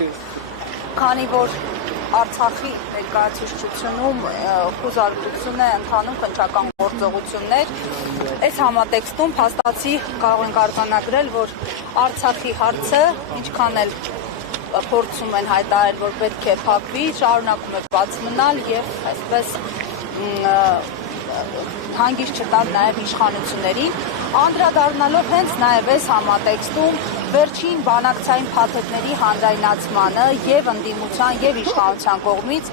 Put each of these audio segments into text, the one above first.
Քանի որ Արցախի ներկայացուցչությունում խոզարարություն է ընթանում քննչական գործողություններ, այս համատեքստում փաստացի կարող ենք արձանագրել, որ Արցախի հարցը ինչքան էլ փորձում են հայտարարել, որ պետք է փակվի, շարունակում է բաց մնալ եւ այսպես հանգիստ չտալ նաեւ իշխանություններին, անդրադառնալով հենց նաեւ այս համատեքստում վերջին բանակցային փաթեթների հանրայնացմանը եւ ընդդիմության եւ իշխանության կողմից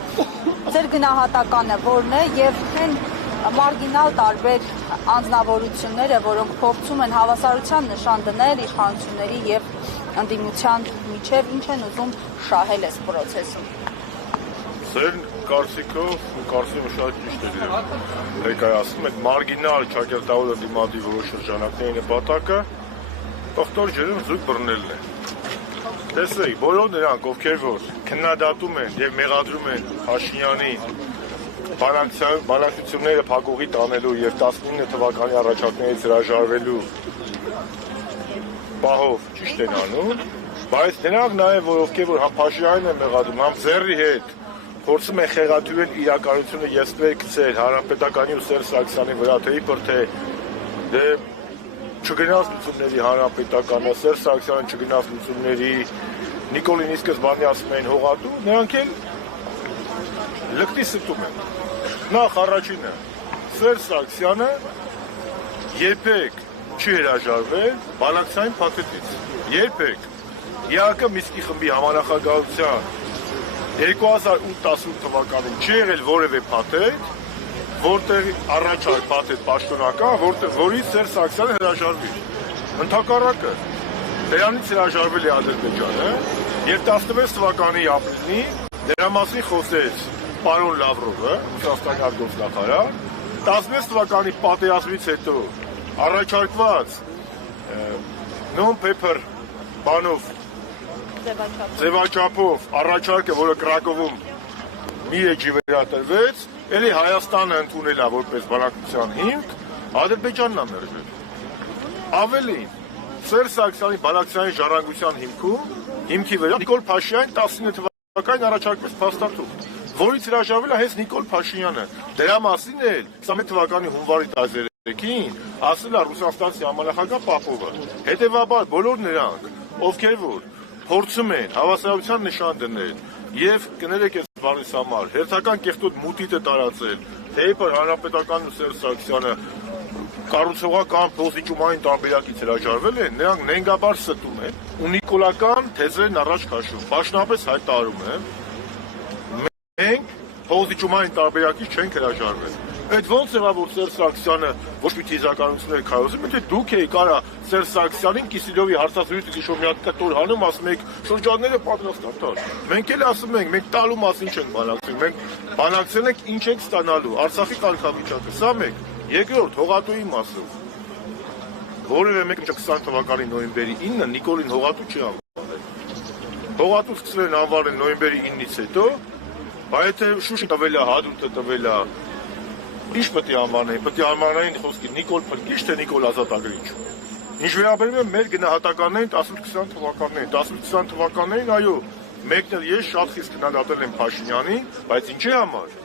ձեր գնահատականը որն է եւ այն մարգինալ տարբեր անձնավորությունները, որոնք փորձում են հավասարության նշան դնել իշխանությունների եւ ընդդիմության միջև, ինչ են ուզում շահել այս process-ում։ Ձեր կարծիքով կարծիքը շատ ճիշտ է դերում։ Ներկայացնում եք մարգինալ ճակերտավոր ընդդիմադի որոշ շրջանակների նպատակը Դոկտոր ջերմ զույգ բռնելն է։ Տեսեք, բոլոր նրանք, ովքեր որ քննադատում են եւ մեղադրում են Փաշինյանի բանակցությունները փակուղի տանելու եւ 19 թվականի առաջարկներից հրաժարվելու պահով ճիշտ են անում, բայց նրանք նաեւ ովքեր որ համ Փաշինյանին են մեղադրում, համ Ձեռի հետ փորձում են խեղաթյուրել իրականությունը եսներ գցել Հանրապետականի ու Սերժ Սարգսյանի վրա, թե իբր թե դե չգնաց լուծումների Հանրապետականը, Սերժ Սարգսյանը չգնաց լուծումների, Նիկոլին ի սկզբանե ասում էին հողատու, նրանք էլ լկտի ստում են։ Նախ առաջինը, Սերժ Սարգսյանը երբեք չի հրաժարվել բանակցային փաթեթից, երբեք։ ԵԱԿ Մինսկի խմբի համանախագահության 2018 թվականին չի եղել որևէ փաթեթ, որտեղ առաջարկ փաթեթ պաշտոնական, որից Սերժ Սարգսյանը հրաժարվի։ Ընդհակառակը դրանից հրաժարվել է Ադրբեջանը եւ 16 թվականի ապրիլին դրա մասին խոսեց պարոն Լավրովը, Ռուսաստանի արտգործնախարար, 16 թվականի պատերազմից հետո առաջարկված non-paper բանով ձևաչափով առաջարկը, որը Կրակովում մի էջի վերատրվեց, էլի Հայաստանը ընդունել է որպես բանակցության հիմք, Ադրբեջանն է մերժել։ Ավելին, Սերժ Սարգսյանի բանակցային ժառանգության հիմքի վրա Նիկոլ Փաշինյանին 19 թվականին առաջարկվեց փաստաթուղթ, որից հրաժարվել է հենց Նիկոլ Փաշինյանը։ Դրա մասին էլ 21 թվականի հունվարի 13-ին ասել է Ռուսաստանի համանախագահ Պապովը։ Հետևաբար բոլոր նրանք, ովքեր որ փորձում են հավասարության նշան դնել եւ կներեք այս բանից համար հերթական կեղտոտ մուտիտը տարածել, թե իբր Հանրապետականն ու Սերժ Սարգսյանը կառուցողական փոխիչումային տարբերակից հրաժարվել են, նրանք նենգաբար ստում են ու նիկոլական թեզերն առաջ քաշում։ Պաշտոնապես հայտարարում եմ, մենք փոխիչումային տարբերակից չենք հրաժարվել։ Այդ ոնց եղավ որ Սերժ Սարգսյանը ոչ մի թիզականություններ քայլում, եթե դուք եք կարա Սերժ Սարգսյանին Կիսիլյովի հարցազրույցը գիշեր մի հատ կտոր հանում, ասում եք շրջանները պատրաստ են տալ։ Մենք էլ ասում ենք, մենք տալու մասին չենք բանակցում, մենք բանակցել ենք ինչ ենք ստանալու, Արցախի կարգավիճակը, սա մեկ։ Երկրորդ հողատուի մասով։ Որևէ մեկը 20 թվականի նոյեմբերի 9-ը Նիկոլին հողատու չի անվանել։ Հողատու սկսել են անվանել նոյեմբերի 9-ից հետո, բայց եթե Շուշի տվել է, Հադրութը տվել է, ինչ պետք է անվանեին, պետք է անվանեին խոսքի Նիկոլ Փրկիչ, թե Նիկոլ Ազատագրիչ։ Ինչ վերաբերում է մեր գնահատականներին 18-20 թվականներին, 18-20 թվականներին, այո, մեկն էլ ես շատ խիստ քննադատել եմ Փաշինյանին, բայց ինչի համար,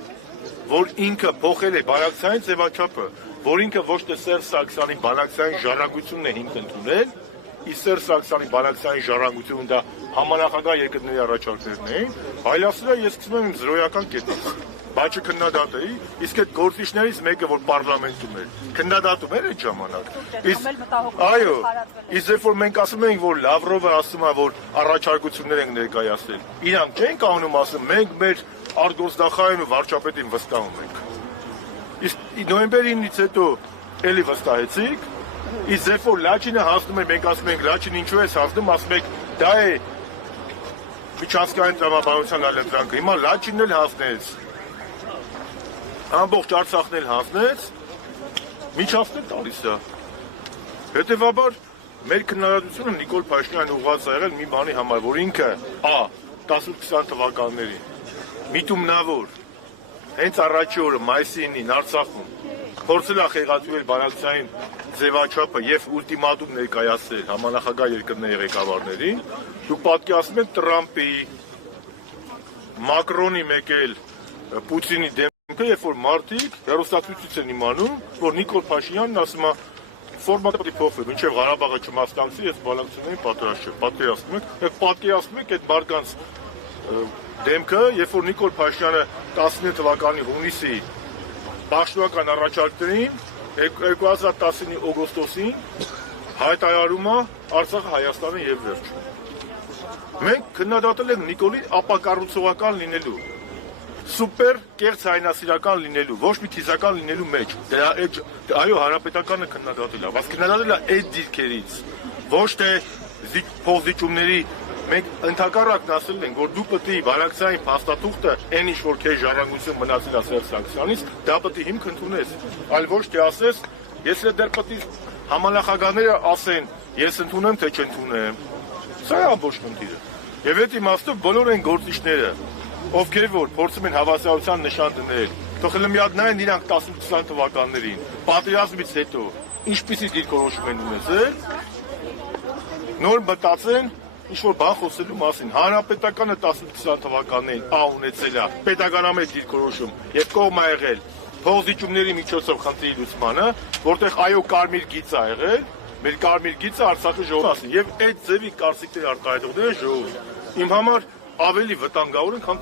որ ինքը փոխել է բանակցային ձևաչափը, որ ինքը ոչ թե Սերժ Սարգսյանի բանակցային ժառանգությունն է հիմք ընդունել, իսկ Սերժ Սարգսյանի բանակցային ժառանգությունը դա համանախագահ երկրների առաջարկներն էին, այլ ասել ես սկսում եմ իմ զրոյական կետից։ Բայց քննադատեի, իսկ այդ գործիչներից մեկը որ պարլամենտում էր, քննադատում էր այդ ժամանակ։ Այո, իսկ երբ որ մենք ասում ենք, որ Լավրովը ասում է, որ առաջարկություններ ենք ներկայացնել, իրանք չեն կանոնում ասում, մենք մեր արտգործնախարարին ու վարչապետին վստահում ենք։ Իսկ նոյեմբերի 9-ից հետո էլի վստահեցիք, իսկ երբ որ Լաչինը հասնում է, մենք ասում ենք Լաչին ինչու է հասնում, ասում եք դա է միջազգային տրամաբանության այլընտրանքը։ Հիմա Լաչինն էլ հասնեց։ Ամբողջ Արցախն էլ հանձնեց, միջազգային տալիս է։ Հետևաբար մեր քննադատությունը Նիկոլ Փաշինյանն ուղղված է եղել մի բանի համար, որ ինքը 18-20 թվականներին միտումնավոր հենց առաջի օրը մայիսի 9-ին Արցախում փորձել է խեղաթյուրել բանակցային ձևաչափը եւ ուլտիմատում ներկայացնել համանախագահ երկրների ղեկավարներին, դուք պատկերացնում եք Տրամպի, Մակրոնի մեկ էլ Պուտինի դեմքը, երբ որ մարդիկ հեռուստացույցից են իմանում, որ Նիկոլ Փաշինյանն ասում է ֆորմատը պետք է փոխվի, մինչև Ղարաբաղը չմասնակցի, ես բանակցությունների պատրաստ չեմ, պատկերացնում եք այդ մարդկանց դեմքը, երբ որ Նիկոլ Փաշինյանը 19 թվականի հունիսի Պաշտոնական առաջարկներին 2019-ի օգոստոսին հայտարարում է Արցախը Հայաստանը եւ վերջ։ Մենք քննադատել ենք Նիկոլի ապակառուցողական լինելու, սուպեր կեղծ հայնասիրական լինելու, ոչ մի թիզական լինելու մեջ։ Այո, հանրապետականը քննադատել է, բայց քննադատել է այդ դիրքերից, ոչ թե փոխզիջումների։ Մենք ընդհակառակն ասել ենք, որ դու պետք է բանակցային փաստաթուղթը, այն ինչ որ քեզ ժառանգություն մնացել է Սերժ Սարգսյանից, դա պետք է հիմք ընդունես, այլ ոչ թե ասես, ես դեռ պետք է համանախագահները ասեն, ես ընդունեմ թե չընդունեմ։ Սա է ամբողջ խնդիրը։ Եվ այդ իմաստով բոլոր այն գործիչները, ովքեր որ փորձում են հավասարության նշան դնել, թող մի հատ նայեն իրանք 18-20 թվականներին, պատերազմից հետո ինչպիսի դիրքորոշում են ունեցել, նոր մտածեն ինչ-որ բան խոսելու մասին, հանրապետականը 18-20 թվականներին ունեցել է պետականամետ դիրքորոշում եւ կողմ է եղել փոխզիջումների միջոցով խնդրի լուծմանը, որտեղ այո կարմիր գիծ է եղել, մեր կարմիր գիծը Արցախի ժողովրդին եւ այդ ձևի կարծիքների արտահայտողները ժողովուրդ։ Իմ համար ավելի վտանգավոր են, քան